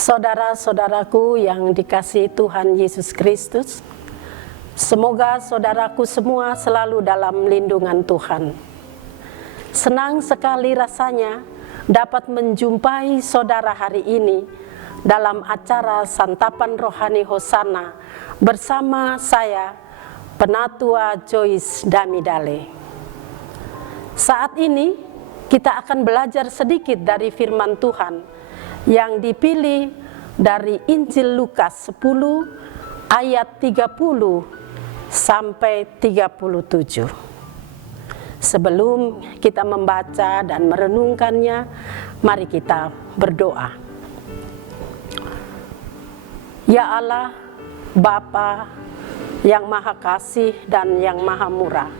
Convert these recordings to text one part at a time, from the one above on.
Saudara-saudaraku yang dikasihi Tuhan Yesus Kristus, semoga saudaraku semua selalu dalam lindungan Tuhan. Senang sekali rasanya dapat menjumpai saudara hari ini dalam acara Santapan Rohani Hosana bersama saya, Penatua Joyce Damidale. Saat ini kita akan belajar sedikit dari firman Tuhan yang dipilih dari Injil Lukas 10 ayat 30 sampai 37. Sebelum kita membaca dan merenungkannya, mari kita berdoa. Ya Allah, Bapa yang Maha Kasih dan yang Maha Murah,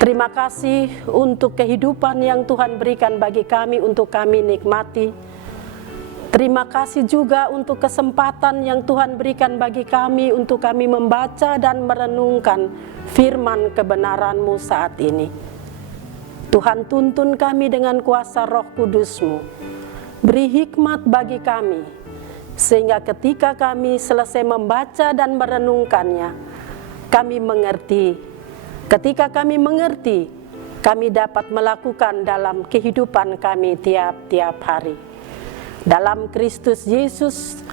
terima kasih untuk kehidupan yang Tuhan berikan bagi kami untuk kami nikmati. Terima kasih juga untuk kesempatan yang Tuhan berikan bagi kami untuk kami membaca dan merenungkan firman kebenaran-Mu saat ini. Tuhan, tuntun kami dengan kuasa Roh Kudus-Mu. Beri hikmat bagi kami, sehingga ketika kami selesai membaca dan merenungkannya, kami mengerti. Ketika kami mengerti, kami dapat melakukan dalam kehidupan kami tiap-tiap hari. Dalam Kristus Yesus,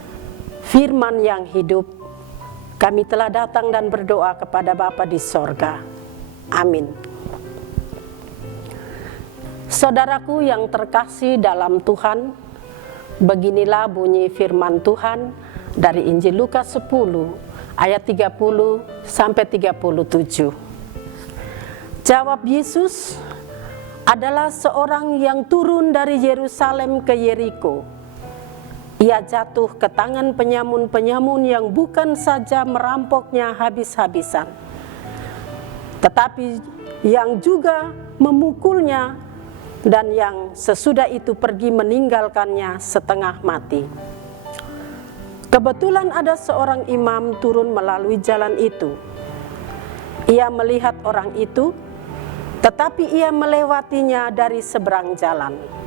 firman yang hidup, kami telah datang dan berdoa kepada Bapa di sorga. Amin. Saudaraku yang terkasih dalam Tuhan, beginilah bunyi firman Tuhan dari Injil Lukas 10 ayat 30 sampai 37. Jawab Yesus, adalah seorang yang turun dari Yerusalem ke Yeriko. Ia jatuh ke tangan penyamun-penyamun yang bukan saja merampoknya habis-habisan, tetapi yang juga memukulnya dan yang sesudah itu pergi meninggalkannya setengah mati. Kebetulan ada seorang imam turun melalui jalan itu. Ia melihat orang itu, tetapi ia melewatinya dari seberang jalan.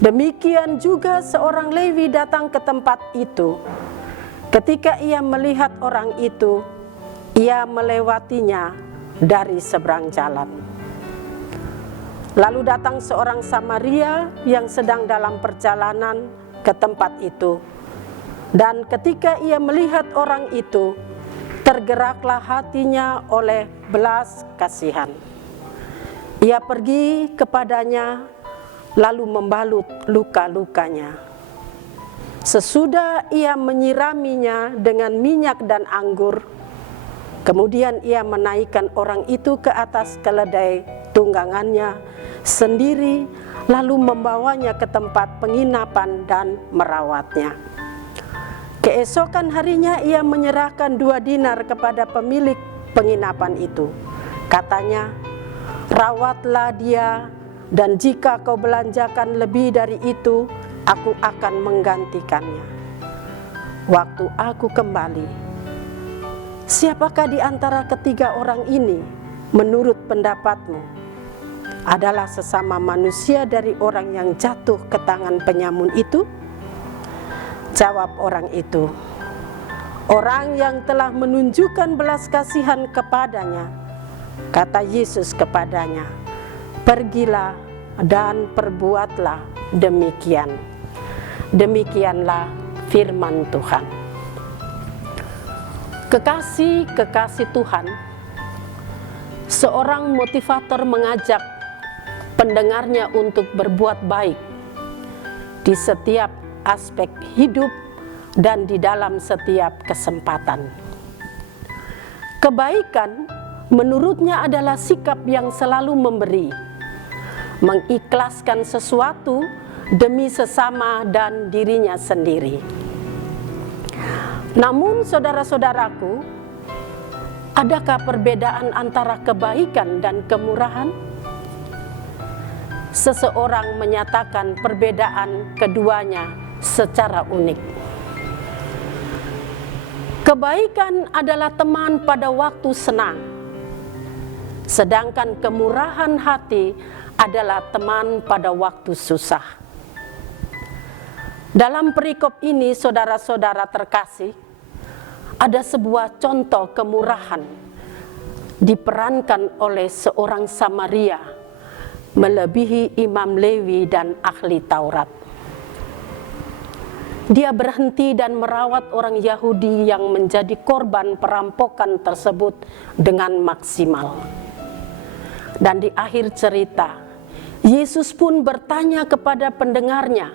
Demikian juga seorang Lewi datang ke tempat itu. Ketika ia melihat orang itu, ia melewatinya dari seberang jalan. Lalu datang seorang Samaria yang sedang dalam perjalanan ke tempat itu. Dan ketika ia melihat orang itu, tergeraklah hatinya oleh belas kasihan. Ia pergi kepadanya, lalu membalut luka-lukanya. Sesudah ia menyiraminya dengan minyak dan anggur, kemudian ia menaikkan orang itu ke atas keledai tunggangannya sendiri, lalu membawanya ke tempat penginapan dan merawatnya. Keesokan harinya ia menyerahkan 2 dinar kepada pemilik penginapan itu. Katanya, rawatlah dia, dan jika kau belanjakan lebih dari itu, aku akan menggantikannya. Waktu aku kembali, siapakah di antara ketiga orang ini, menurut pendapatmu, adalah sesama manusia dari orang yang jatuh ke tangan penyamun itu? Jawab orang itu, orang yang telah menunjukkan belas kasihan kepadanya. Kata Yesus kepadanya, pergilah dan perbuatlah demikian. Demikianlah firman Tuhan. Kekasih-kekasih Tuhan, seorang motivator mengajak pendengarnya untuk berbuat baik di setiap aspek hidup dan di dalam setiap kesempatan. Kebaikan menurutnya adalah sikap yang selalu memberi, mengikhlaskan sesuatu demi sesama dan dirinya sendiri. Namun saudara-saudaraku, adakah perbedaan antara kebaikan dan kemurahan? Seseorang menyatakan perbedaan keduanya secara unik. Kebaikan adalah teman pada waktu senang, sedangkan kemurahan hati adalah teman pada waktu susah. Dalam perikop ini, saudara-saudara terkasih, ada sebuah contoh kemurahan diperankan oleh seorang Samaria melebihi imam Lewi dan ahli Taurat. Dia berhenti dan merawat orang Yahudi yang menjadi korban perampokan tersebut dengan maksimal. Dan di akhir cerita, Yesus pun bertanya kepada pendengarnya,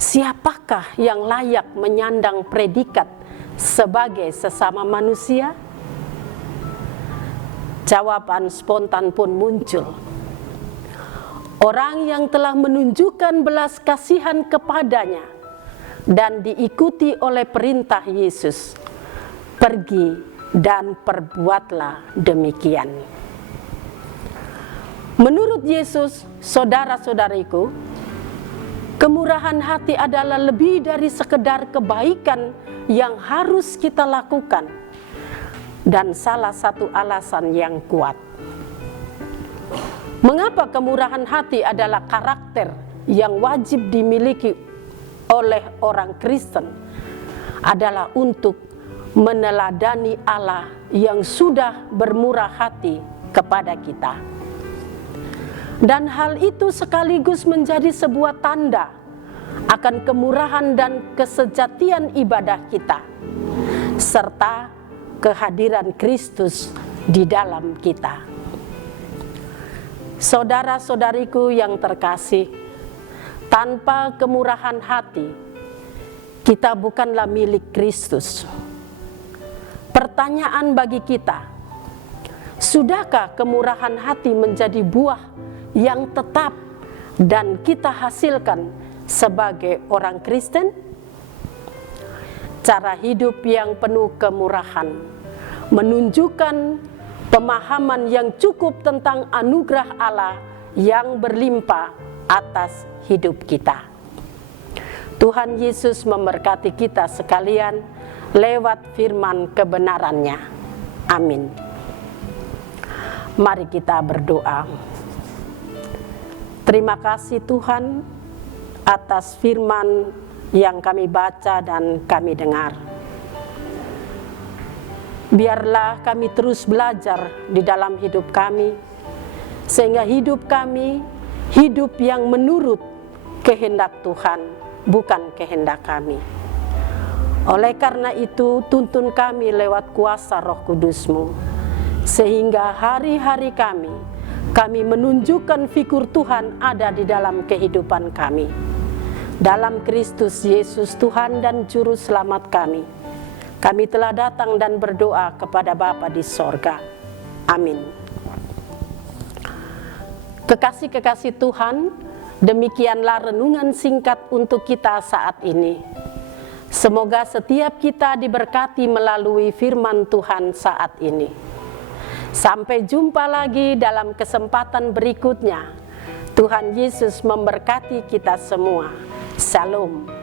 siapakah yang layak menyandang predikat sebagai sesama manusia? Jawaban spontan pun muncul. Orang yang telah menunjukkan belas kasihan kepadanya dan diikuti oleh perintah Yesus, pergi dan perbuatlah demikian. Menurut Yesus, saudara-saudariku, kemurahan hati adalah lebih dari sekedar kebaikan yang harus kita lakukan, dan salah satu alasan yang kuat. Mengapa kemurahan hati adalah karakter yang wajib dimiliki oleh orang Kristen? Adalah untuk meneladani Allah yang sudah bermurah hati kepada kita. Dan hal itu sekaligus menjadi sebuah tanda akan kemurahan dan kesejatian ibadah kita, serta kehadiran Kristus di dalam kita. Saudara-saudariku yang terkasih, tanpa kemurahan hati, kita bukanlah milik Kristus. Pertanyaan bagi kita, sudahkah kemurahan hati menjadi buah yang tetap dan kita hasilkan sebagai orang Kristen? Cara hidup yang penuh kemurahan menunjukkan pemahaman yang cukup tentang anugerah Allah yang berlimpah atas hidup kita. Tuhan Yesus memberkati kita sekalian lewat firman kebenarannya. Amin. Mari kita berdoa. Terima kasih Tuhan atas firman yang kami baca dan kami dengar. Biarlah kami terus belajar di dalam hidup kami, sehingga hidup kami hidup yang menurut kehendak Tuhan, bukan kehendak kami. Oleh karena itu, tuntun kami lewat kuasa Roh Kudus-Mu, sehingga hari-hari kami menunjukkan figur Tuhan ada di dalam kehidupan kami. Dalam Kristus Yesus Tuhan dan Juru Selamat kami telah datang dan berdoa kepada Bapa di sorga. Amin. Kekasih-kekasih Tuhan, demikianlah renungan singkat untuk kita saat ini. Semoga setiap kita diberkati melalui firman Tuhan saat ini. Sampai jumpa lagi dalam kesempatan berikutnya. Tuhan Yesus memberkati kita semua. Shalom.